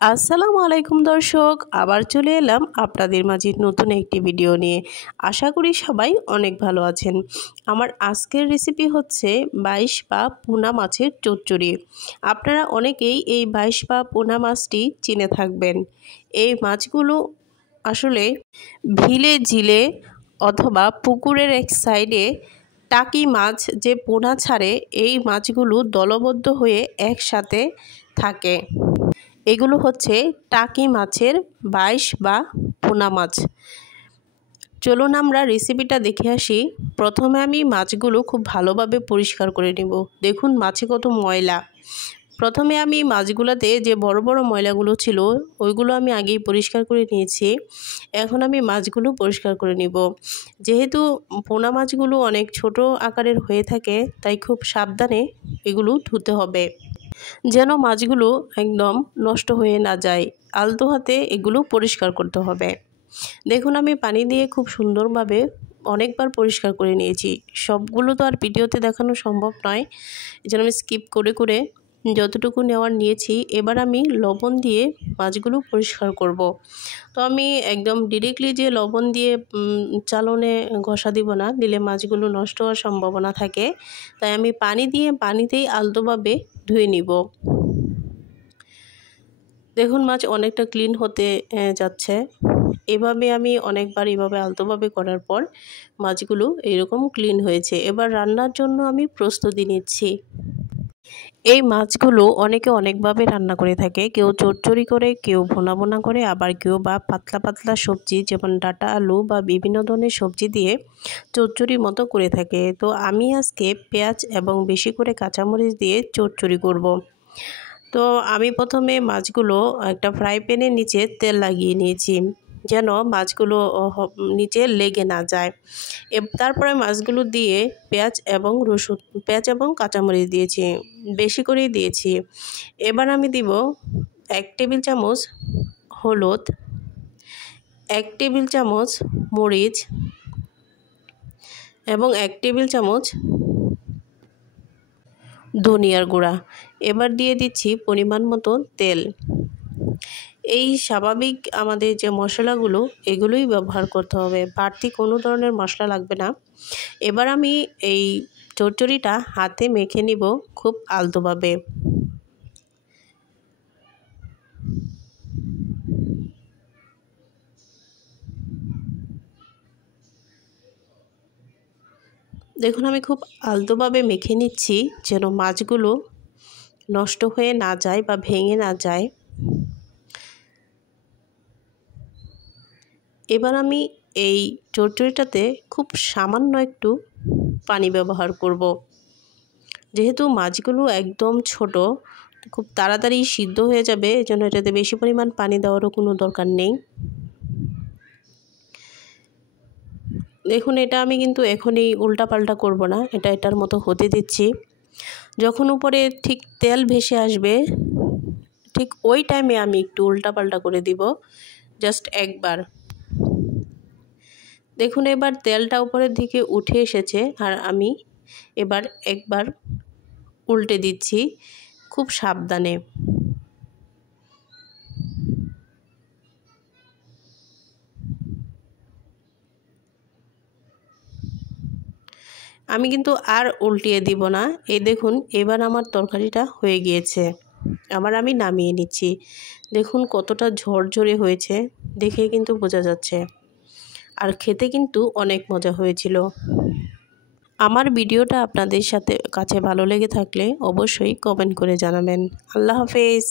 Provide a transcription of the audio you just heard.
আসসালামু আলাইকুম দর্শক, আবার চলে এলাম আপনাদের মাঝে নতুন একটি ভিডিও নিয়ে। আশা করি সবাই অনেক ভালো আছেন। আমার আজকের রেসিপি হচ্ছে বাইশ বা পোনা মাছের চচ্চড়ি। আপনারা অনেকেই এই বাইশ বা পোনা মাছটি চিনে থাকবেন। এই মাছগুলো আসলে ভিলে ঝিলে অথবা পুকুরের এক সাইডে টাকি মাছ যে পোনা ছাড়ে, এই মাছগুলো দলবদ্ধ হয়ে একসাথে থাকে। এগুলো হচ্ছে টাকি মাছের বাইশ বা পোনা মাছ। চলুন আমরা রেসিপিটা দেখে আসি। প্রথমে আমি মাছগুলো খুব ভালোভাবে পরিষ্কার করে নেব। দেখুন মাছে কত ময়লা। প্রথমে আমি মাছগুলোতে যে বড় বড় ময়লাগুলো ছিল ওইগুলো আমি আগেই পরিষ্কার করে নিয়েছি। এখন আমি মাছগুলো পরিষ্কার করে নিব। যেহেতু পোনা মাছগুলো অনেক ছোট আকারের হয়ে থাকে, তাই খুব সাবধানে এগুলো ধুতে হবে, যেন মাছগুলো একদম নষ্ট হয়ে না যায়। আলতো হাতে এগুলো পরিষ্কার করতে হবে। দেখুন আমি পানি দিয়ে খুব সুন্দরভাবে অনেকবার পরিষ্কার করে নিয়েছি। সবগুলো তো আর ভিডিওতে দেখানো সম্ভব নয়, এজন্য আমি স্কিপ করে করে যতটুকু নেওয়ার নিয়েছি। এবার আমি লবণ দিয়ে মাছগুলো পরিষ্কার করব। তো আমি একদম ডিরেক্টলি যে লবণ দিয়ে চালনে ঘষা দিব না, দিলে মাছগুলো নষ্ট হওয়ার সম্ভাবনা থাকে। তাই আমি পানি দিয়ে পানিতেই আলতোভাবে ধুয়ে নিব। দেখুন মাছ অনেকটা ক্লিন হতে যাচ্ছে। এভাবে আমি অনেকবার এভাবে আলতোভাবে করার পর মাছগুলো এরকম ক্লিন হয়েছে। এবার রান্নার জন্য আমি প্রস্তুতি নিচ্ছি। এই মাছগুলো অনেকে অনেকভাবে রান্না করে থাকে। কেউ চচ্চড়ি করে, কেউ ভুনা ভুনা করে, আবার কেউ বা পাতলা পাতলা সবজি যেমন ডাঁটা আলু বা বিভিন্ন ধরনের সবজি দিয়ে চচ্চড়ির মতো করে থাকে। তো আমি আজকে পেঁয়াজ এবং বেশি করে কাঁচামরিচ দিয়ে চচ্চড়ি করব। তো আমি প্রথমে মাছগুলো একটা ফ্রাই প্যানের নিচে তেল লাগিয়ে নিয়েছি, যেন মাছগুলো নিচে লেগে না যায়। তারপরে মাছগুলো দিয়ে পেঁয়াজ এবং কাঁচামরিচ দিয়েছি, বেশি করেই দিয়েছি। এবার আমি দিব 1 টেবিল চামচ হলুদ, 1 টেবিল চামচ মরিচ এবং 1 টেবিল চামচ ধনিয়ার গুঁড়া। এবার দিয়ে দিচ্ছি পরিমাণ মতো তেল। এই স্বাভাবিক আমাদের যে মশলাগুলো এগুলোই ব্যবহার করতে হবে, বাড়তি কোনো ধরনের মশলা লাগবে না। এবার আমি এই চচ্চড়িটা হাতে মেখে নিব খুব আলতোভাবে। দেখুন আমি খুব আলতোভাবে মেখে নিচ্ছি, যেন মাছগুলো নষ্ট হয়ে না যায় বা ভেঙে না যায়। এবার আমি এই চচ্চড়িটাতে খুব সামান্য একটু পানি ব্যবহার করব। যেহেতু মাছগুলো একদম ছোট, খুব তাড়াতাড়ি সিদ্ধ হয়ে যাবে, এজন্য এটাতে বেশি পরিমাণ পানি দেওয়ারও কোনো দরকার নেই। দেখুন এটা আমি কিন্তু এখনই উল্টাপাল্টা করব না, এটার মতো হতে দিচ্ছি। যখন উপরে ঠিক তেল ভেসে আসবে, ঠিক ওই টাইমে আমি একটু উল্টাপাল্টা করে দিব, জাস্ট একবার। দেখুন এবার তেলটা উপরের দিকে উঠে এসেছে, আর আমি এবার একবার উল্টে দিচ্ছি খুব সাবধানে। আমি কিন্তু আর উল্টিয়ে দিব না। এই দেখুন এবার আমার তরকারিটা হয়ে গিয়েছে। আবার আমি নামিয়ে নিচ্ছি। দেখুন কতটা ঝরঝরে হয়েছে, দেখে কিন্তু বোঝা যাচ্ছে। আর খেতে কিন্তু অনেক মজা হয়েছিল। আমার ভিডিওটা আপনাদের কাছে ভালো লেগে থাকলে অবশ্যই কমেন্ট করে জানাবেন। আল্লাহ হাফেজ।